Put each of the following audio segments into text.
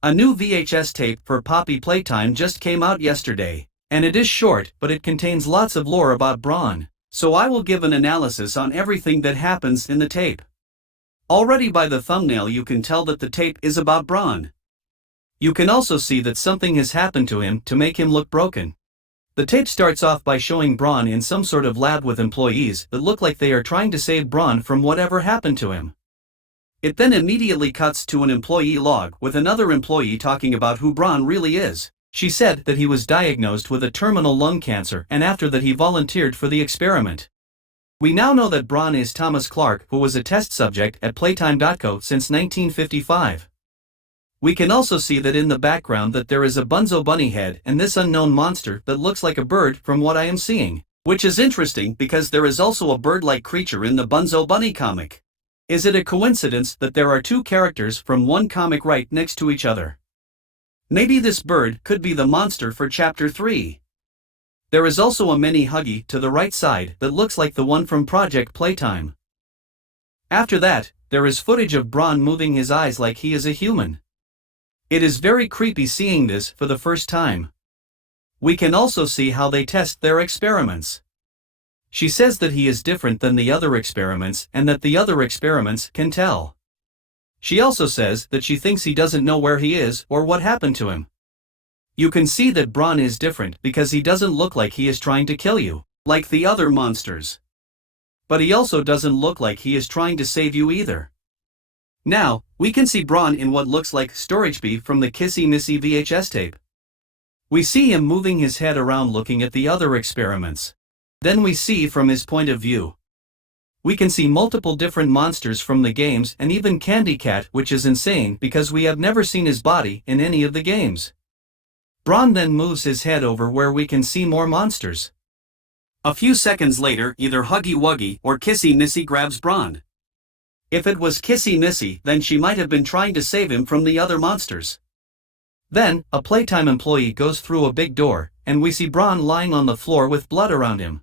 A new VHS tape for Poppy Playtime just came out yesterday, and it is short but it contains lots of lore about Bron, so I will give an analysis on everything that happens in the tape. Already by the thumbnail you can tell that the tape is about Bron. You can also see that something has happened to him to make him look broken. The tape starts off by showing Bron in some sort of lab with employees that look like they are trying to save Bron from whatever happened to him. It then immediately cuts to an employee log with another employee talking about who Bron really is. She said that he was diagnosed with a terminal lung cancer and after that he volunteered for the experiment. We now know that Bron is Thomas Clark, who was a test subject at Playtime.co since 1955. We can also see that in the background that there is a Bunzo bunny head and this unknown monster that looks like a bird from what I am seeing, which is interesting because there is also a bird-like creature in the Bunzo bunny comic. Is it a coincidence that there are two characters from one comic right next to each other? Maybe this bird could be the monster for Chapter 3. There is also a mini Huggy to the right side that looks like the one from Project Playtime. After that, there is footage of Bron moving his eyes like he is a human. It is very creepy seeing this for the first time. We can also see how they test their experiments. She says that he is different than the other experiments and that the other experiments can tell. She also says that she thinks he doesn't know where he is or what happened to him. You can see that Bron is different because he doesn't look like he is trying to kill you, like the other monsters. But he also doesn't look like he is trying to save you either. Now, we can see Bron in what looks like storage B from the Kissy Missy VHS tape. We see him moving his head around looking at the other experiments. Then we see from his point of view. We can see multiple different monsters from the games and even Candy Cat, which is insane because we have never seen his body in any of the games. Bron then moves his head over where we can see more monsters. A few seconds later, either Huggy Wuggy or Kissy Missy grabs Bron. If it was Kissy Missy, then she might have been trying to save him from the other monsters. Then, a Playtime employee goes through a big door, and we see Bron lying on the floor with blood around him.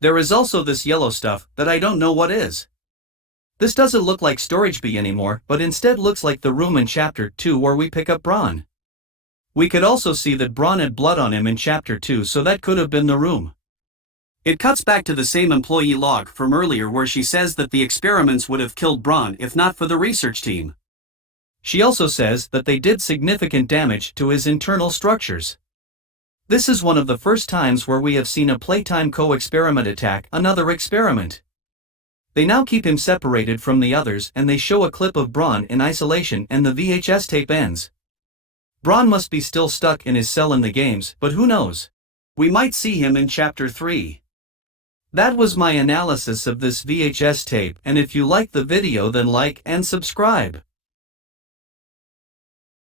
There is also this yellow stuff that I don't know what is. This doesn't look like Storage B anymore, but instead looks like the room in Chapter 2 where we pick up Bron. We could also see that Bron had blood on him in Chapter 2, so that could have been the room. It cuts back to the same employee log from earlier where she says that the experiments would have killed Bron if not for the research team. She also says that they did significant damage to his internal structures. This is one of the first times where we have seen a Playtime co-experiment attack another experiment. They now keep him separated from the others and they show a clip of Bron in isolation and the VHS tape ends. Bron must be still stuck in his cell in the games, but who knows? We might see him in Chapter 3. That was my analysis of this VHS tape, and if you like the video then like and subscribe.